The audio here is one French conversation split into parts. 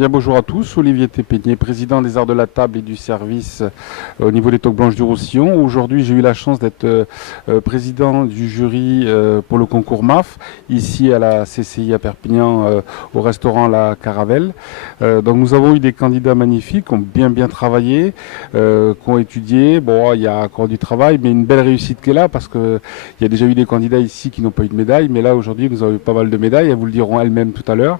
Bien, bonjour à tous, Olivier Tépénier, président des Arts de la Table et du Service au niveau des Toques Blanches du Roussillon. Aujourd'hui, j'ai eu la chance d'être président du jury pour le concours MAF, ici à la CCI à Perpignan, au restaurant La Caravelle. Donc nous avons eu des candidats magnifiques, qui ont bien travaillé, qui ont étudié. Bon, il y a encore du travail, mais une belle réussite qui est là, parce qu'il y a déjà eu des candidats ici qui n'ont pas eu de médaille, mais là aujourd'hui, nous avons eu pas mal de médailles, elles vous le diront elles-mêmes tout à l'heure.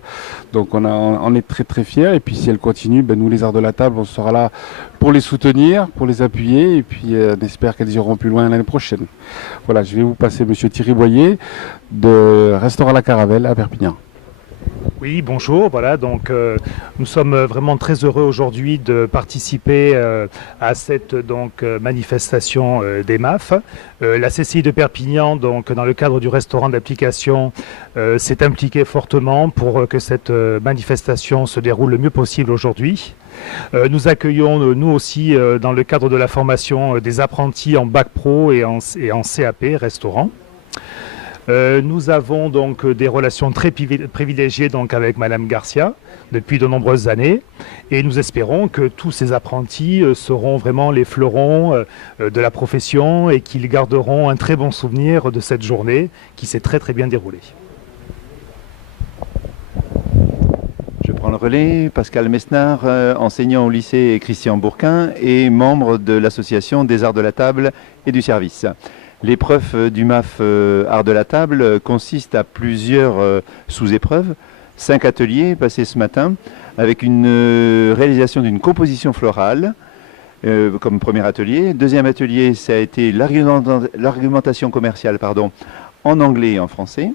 Donc on est très fiers, et puis si elles continuent, nous les Arts de la Table, on sera là pour les soutenir, pour les appuyer, et puis on espère qu'elles iront plus loin l'année prochaine. Voilà, je vais vous passer monsieur Thierry Boyer de Restaurant La Caravelle à Perpignan. Oui, bonjour. Voilà, donc nous sommes vraiment très heureux aujourd'hui de participer à cette manifestation des MAF. La CCI de Perpignan, donc dans le cadre du restaurant d'application, s'est impliquée fortement pour que cette manifestation se déroule le mieux possible aujourd'hui. Nous accueillons nous aussi dans le cadre de la formation des apprentis en bac pro et en CAP restaurant. Nous avons donc des relations très privilégiées avec Madame Garcia depuis de nombreuses années, et nous espérons que tous ces apprentis seront vraiment les fleurons de la profession et qu'ils garderont un très bon souvenir de cette journée qui s'est très bien déroulée. Je prends le relais. Pascal Mesnard, enseignant au lycée Christian Bourquin et membre de l'association des Arts de la Table et du Service. L'épreuve du MAF Art de la Table consiste à plusieurs sous-épreuves, 5 ateliers passés ce matin, avec une réalisation d'une composition florale comme premier atelier. Deuxième atelier, ça a été l'argumentation commerciale en anglais et en français.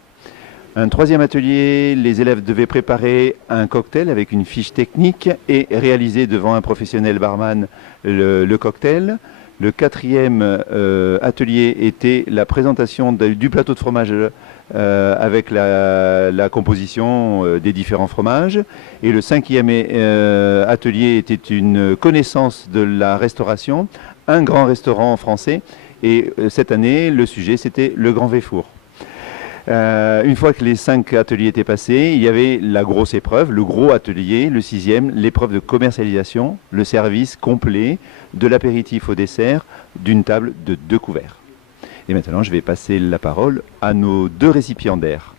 Un troisième atelier, les élèves devaient préparer un cocktail avec une fiche technique et réaliser devant un professionnel barman le cocktail. Le quatrième atelier était la présentation du plateau de fromage avec la composition des différents fromages. Et le cinquième atelier était une connaissance de la restauration, un grand restaurant français. Et cette année, le sujet, c'était le Grand Véfour. Une fois que les 5 ateliers étaient passés, il y avait la grosse épreuve, le gros atelier, le 6e, l'épreuve de commercialisation, le service complet de l'apéritif au dessert d'une table de 2 couverts. Et maintenant, je vais passer la parole à nos 2 récipiendaires.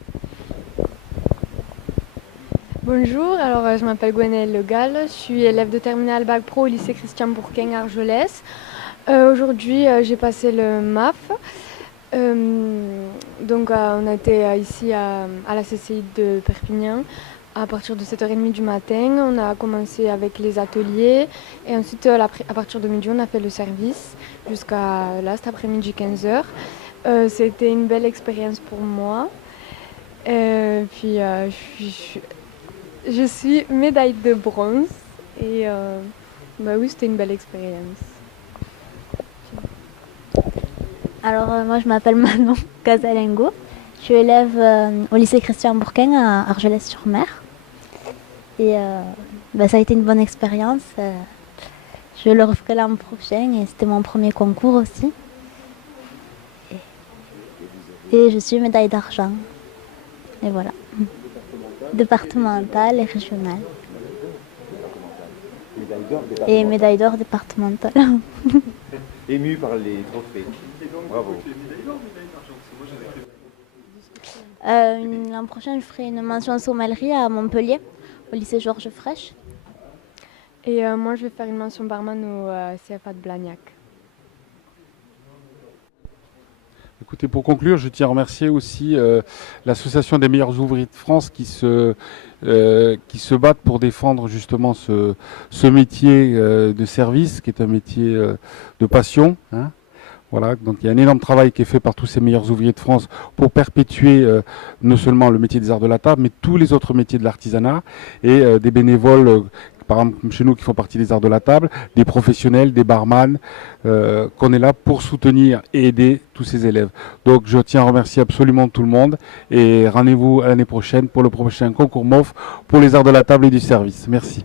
Bonjour, alors je m'appelle Gwenaëlle Le Gall, je suis élève de terminale bac pro au lycée Christian Bourquin à Argelès. Aujourd'hui, j'ai passé le MAF. On a été ici à la CCI de Perpignan à partir de 7h30 du matin. On a commencé avec les ateliers et ensuite à partir de midi on a fait le service jusqu'à là cet après-midi 15h. C'était une belle expérience pour moi. Je suis médaille de bronze et oui, c'était une belle expérience. Alors moi je m'appelle Manon Casalengo, je suis élève au lycée Christian Bourquin à Argelès-sur-Mer. Et ça a été une bonne expérience, je le referai l'an prochain et c'était mon premier concours aussi. Et je suis médaille d'argent, et voilà, départementale et régionale. Et médaille d'or départementale. Ému par les trophées. Bravo. L'an prochain, je ferai une mention sommellerie à Montpellier, au lycée Georges Frêche. Et moi, je vais faire une mention barman au CFA de Blagnac. Écoutez, pour conclure, je tiens à remercier aussi l'association des meilleurs ouvriers de France qui se battent pour défendre justement ce métier de service, qui est un métier de passion. Voilà, donc il y a un énorme travail qui est fait par tous ces meilleurs ouvriers de France pour perpétuer non seulement le métier des arts de la table, mais tous les autres métiers de l'artisanat, et des bénévoles par exemple chez nous qui font partie des arts de la table, des professionnels, des barman, qu'on est là pour soutenir et aider tous ces élèves. Donc je tiens à remercier absolument tout le monde et rendez-vous à l'année prochaine pour le prochain concours MOF pour les arts de la table et du service. Merci.